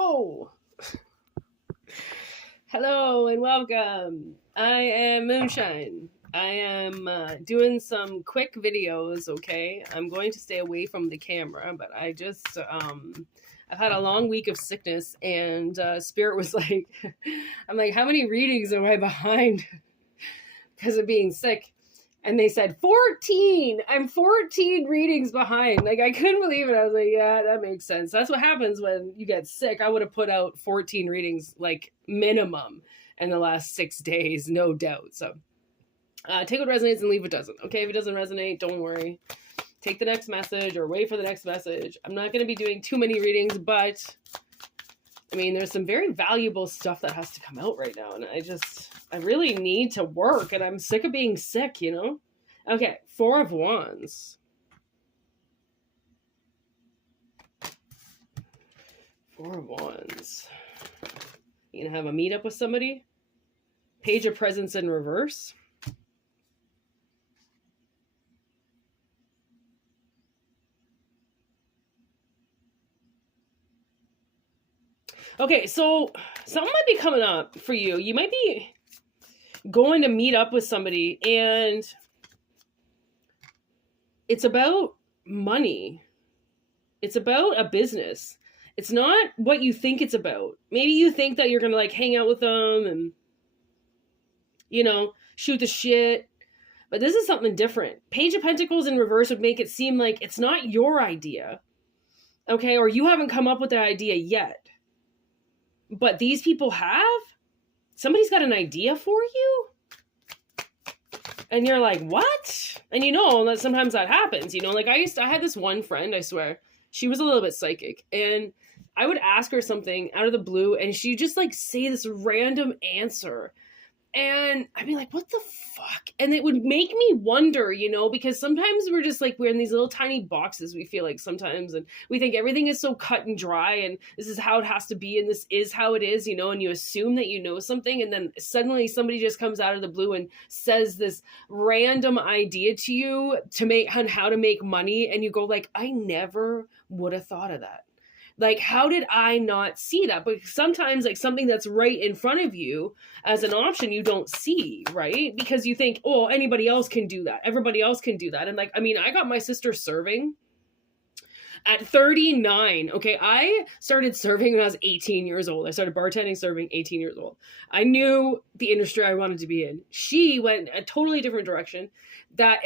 Whoa. Hello and welcome. I am Moonshine. I am doing some quick videos, okay? I'm going to stay away from the camera, but I've had a long week of sickness, and Spirit was like, I'm like, how many readings am I behind because of being sick? And they said 14. I'm 14 readings behind. Like, I couldn't believe it. I was like, yeah, that makes sense. That's what happens when you get sick. I would have put out 14 readings, like, minimum in the last 6 days, no doubt. So take what resonates and leave what doesn't. Okay, if it doesn't resonate, don't worry. Take the next message or wait for the next message. I'm not going to be doing too many readings, but I mean, there's some very valuable stuff that has to come out right now. And I really need to work, and I'm sick of being sick, you know? Okay, Four of Wands. Four of Wands. You gonna have a meetup with somebody? Page of Presents in reverse. Okay, so something might be coming up for you. You might be going to meet up with somebody, and it's about money. It's about a business. It's not what you think it's about. Maybe you think that you're going to like hang out with them and, you know, shoot the shit. But this is something different. Page of Pentacles in reverse would make it seem like it's not your idea. Okay, or you haven't come up with the idea yet. But these people have? Somebody's got an idea for you? And you're like, what? And you know that sometimes that happens, you know, like I had this one friend, I swear, she was a little bit psychic, and I would ask her something out of the blue, and she'd just like say this random answer. And I'd be like, what the fuck? And it would make me wonder, you know, because sometimes we're in these little tiny boxes, we feel like sometimes, and we think everything is so cut and dry, and this is how it has to be, and this is how it is, you know, and you assume that you know something, and then suddenly somebody just comes out of the blue and says this random idea to you on how to make money, and you go like, I never would have thought of that. Like, how did I not see that? But sometimes, like, something that's right in front of you as an option, you don't see, right? Because you think, oh, anybody else can do that. Everybody else can do that. And, like, I mean, I got my sister serving at 39, okay? I started serving when I was 18 years old. I started bartending, serving 18 years old. I knew the industry I wanted to be in. She went a totally different direction. That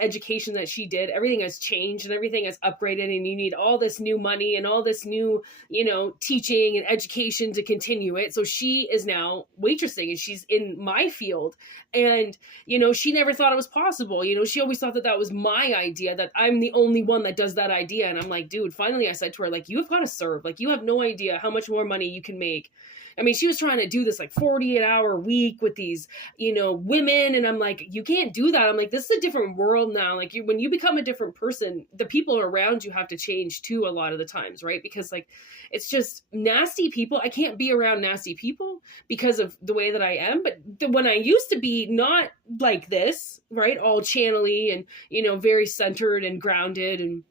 education that she did, everything has changed and everything has upgraded, and you need all this new money and all this new, you know, teaching and education to continue it. So she is now waitressing, and she's in my field, and, you know, she never thought it was possible. You know, she always thought that that was my idea, that I'm the only one that does that idea. And I'm like, dude, finally I said to her, like, you've got to serve. Like, you have no idea how much more money you can make. I mean, she was trying to do this like 48-hour week with these, you know, women. And I'm like, you can't do that. I'm like, this is a different world now. Like, when you become a different person, the people around you have to change too a lot of the times, right? Because like, it's just nasty people. I can't be around nasty people because of the way that I am. But when I used to be not like this, right? All channely and, you know, very centered and grounded and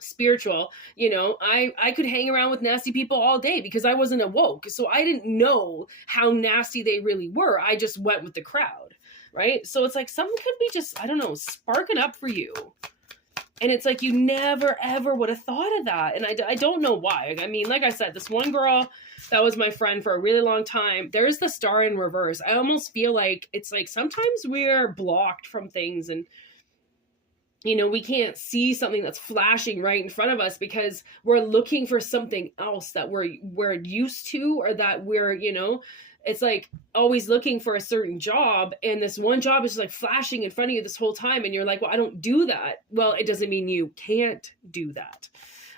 spiritual, you know, I could hang around with nasty people all day because I wasn't awoke. So I didn't know how nasty they really were. I just went with the crowd, right? So it's like something could be just, I don't know, sparking up for you. And it's like you never, ever would have thought of that. And I don't know why. I mean, like I said, this one girl that was my friend for a really long time, there's the star in reverse. I almost feel like it's like sometimes we're blocked from things, and you know, we can't see something that's flashing right in front of us because we're looking for something else that we're used to, or that we're, you know, it's like always looking for a certain job, and this one job is just like flashing in front of you this whole time, and you're like, well, I don't do that. Well, it doesn't mean you can't do that,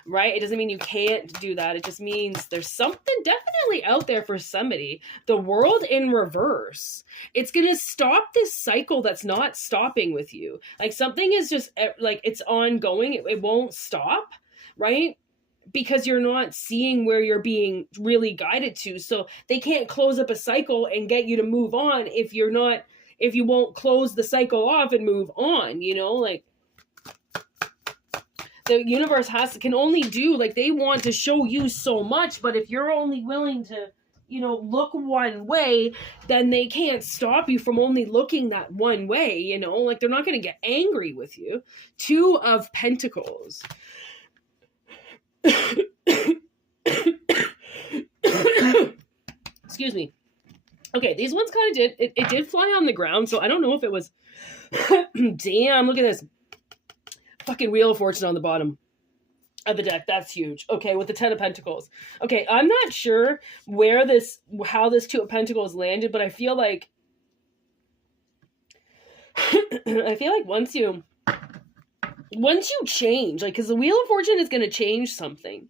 right? It doesn't mean you can't do that. It just means there's something definitely out there for somebody. The world in reverse. It's going to stop this cycle that's not stopping with you. Like, something is just like, it's ongoing. It won't stop, right? Because you're not seeing where you're being really guided to. So they can't close up a cycle and get you to move on if you won't close the cycle off and move on, you know, like, The universe can only do, like, they want to show you so much, but if you're only willing to, look one way, then they can't stop you from only looking that one way, like, they're not going to get angry with you. 2 of Pentacles. Excuse me. Okay, these ones kind of it did fly on the ground, so I don't know if it was, damn, look at this. Fucking Wheel of Fortune on the bottom of the deck. That's huge. Okay, with the 10 of Pentacles. Okay, I'm not sure how this 2 of Pentacles landed, but I feel like once you change, like, because the Wheel of Fortune is going to change something,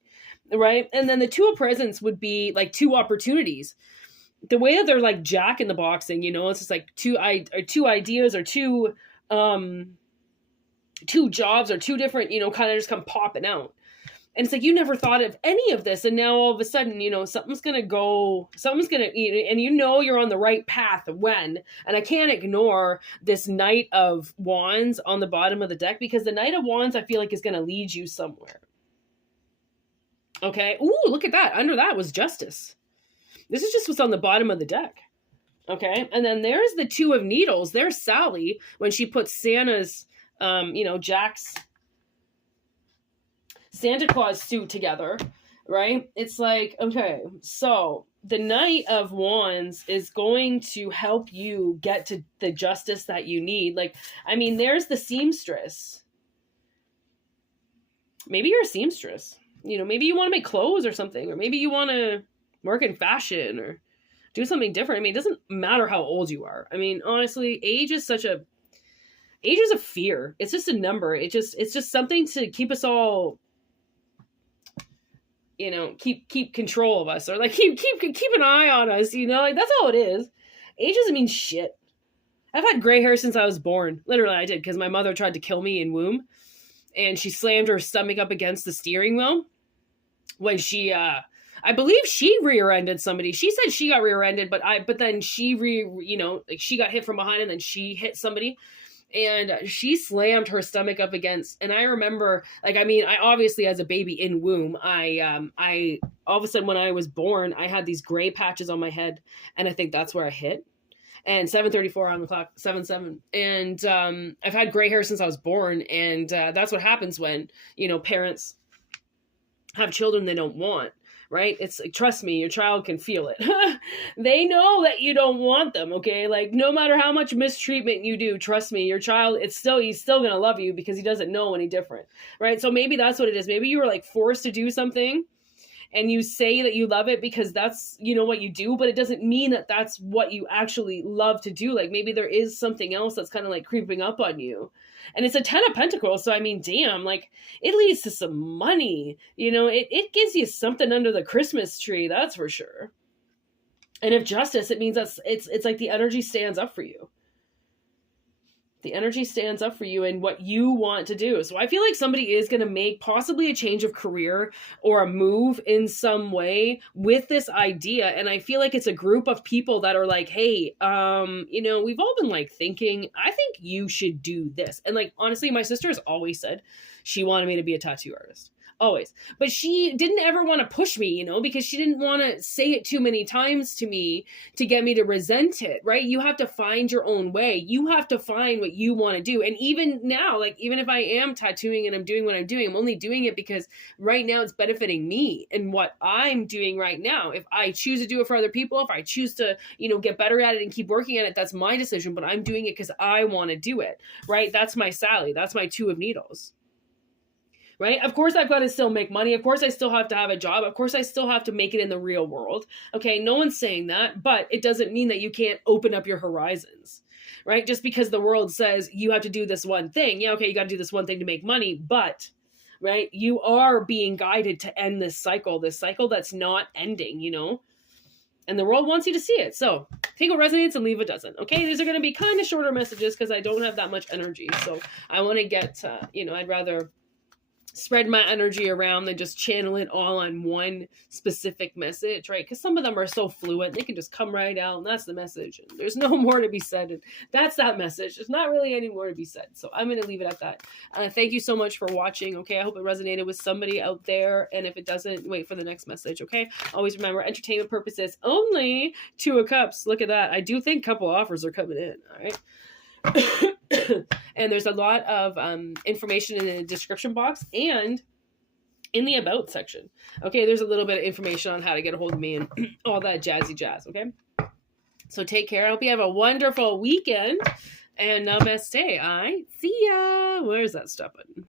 right? And then the 2 of Presents would be like 2 opportunities. The way that they're like Jack in the boxing, it's just like two ideas or two jobs or 2 different, kind of just come popping out. And it's like, you never thought of any of this. And now all of a sudden, something's going to, and you're on the right path when, and I can't ignore this Knight of Wands on the bottom of the deck, because the Knight of Wands, I feel like, is going to lead you somewhere. Okay. Ooh, look at that. Under that was Justice. This is just what's on the bottom of the deck. Okay. And then there's the 2 of Needles. There's Sally when she puts Santa's, Jack's Santa Claus suit together, right? It's like, okay, so the Knight of Wands is going to help you get to the justice that you need. Like, I mean, there's the seamstress. Maybe you're a seamstress. Maybe you want to make clothes or something, or maybe you want to work in fashion or do something different. I mean, it doesn't matter how old you are. I mean, honestly, age is a fear. It's just a number. It's just something to keep us all, keep control of us, or like keep an eye on us, like, that's all it is. Age doesn't mean shit. I've had gray hair since I was born. Literally, I did, because my mother tried to kill me in womb, and she slammed her stomach up against the steering wheel when she, I believe she rear-ended somebody. She said she got rear-ended, but then she she got hit from behind and then she hit somebody. And she slammed her stomach up against, and I remember, like, I mean, I obviously, as a baby in womb, I all of a sudden when I was born, I had these gray patches on my head, and I think that's where I hit. And 7:34 on the clock, 7:07. And I've had gray hair since I was born, and that's what happens when, parents have children they don't want. Right? It's like, trust me, your child can feel it. They know that you don't want them, okay? Like, no matter how much mistreatment you do, trust me, your child, he's still going to love you because he doesn't know any different, right? So maybe that's what it is. Maybe you were like forced to do something and you say that you love it because that's, what you do, but it doesn't mean that that's what you actually love to do. Like, maybe there is something else that's kind of like creeping up on you. And it's a 10 of Pentacles. So, I mean, damn, like, it leads to some money, it gives you something under the Christmas tree. That's for sure. And if Justice, it means it's like the energy stands up for you. The energy stands up for you and what you want to do. So I feel like somebody is going to make possibly a change of career or a move in some way with this idea. And I feel like it's a group of people that are like, hey, we've all been like thinking, I think you should do this. And like, honestly, my sister has always said she wanted me to be a tattoo artist. Always. But she didn't ever want to push me, because she didn't want to say it too many times to me to get me to resent it, right? You have to find your own way. You have to find what you want to do. And even now, like, even if I am tattooing and I'm doing what I'm doing, I'm only doing it because right now it's benefiting me and what I'm doing right now. If I choose to do it for other people, if I choose to, get better at it and keep working at it, that's my decision, but I'm doing it because I want to do it, right? That's my Sally. That's my 2 of Needles. Right? Of course, I've got to still make money. Of course, I still have to have a job. Of course, I still have to make it in the real world. Okay, no one's saying that, but it doesn't mean that you can't open up your horizons, right? Just because the world says you have to do this one thing. Yeah, okay, you got to do this one thing to make money, but, right, you are being guided to end this cycle that's not ending, And the world wants you to see it. So take what resonates and leave what doesn't. Okay, these are going to be kind of shorter messages because I don't have that much energy. So I want to get, I'd rather spread my energy around than just channel it all on one specific message, right? Because some of them are so fluent, they can just come right out, and that's the message. And there's no more to be said. And that's that message. There's not really any more to be said. So I'm going to leave it at that. Thank you so much for watching. Okay, I hope it resonated with somebody out there. And if it doesn't, wait for the next message. Okay, always remember, entertainment purposes only. 2 of Cups. Look at that. I do think couple offers are coming in. All right. And there's a lot of information in the description box and in the about section. Okay, there's a little bit of information on how to get a hold of me and all that jazzy jazz. Okay, so take care. I hope you have a wonderful weekend and namaste. I see ya. Where's that stop button?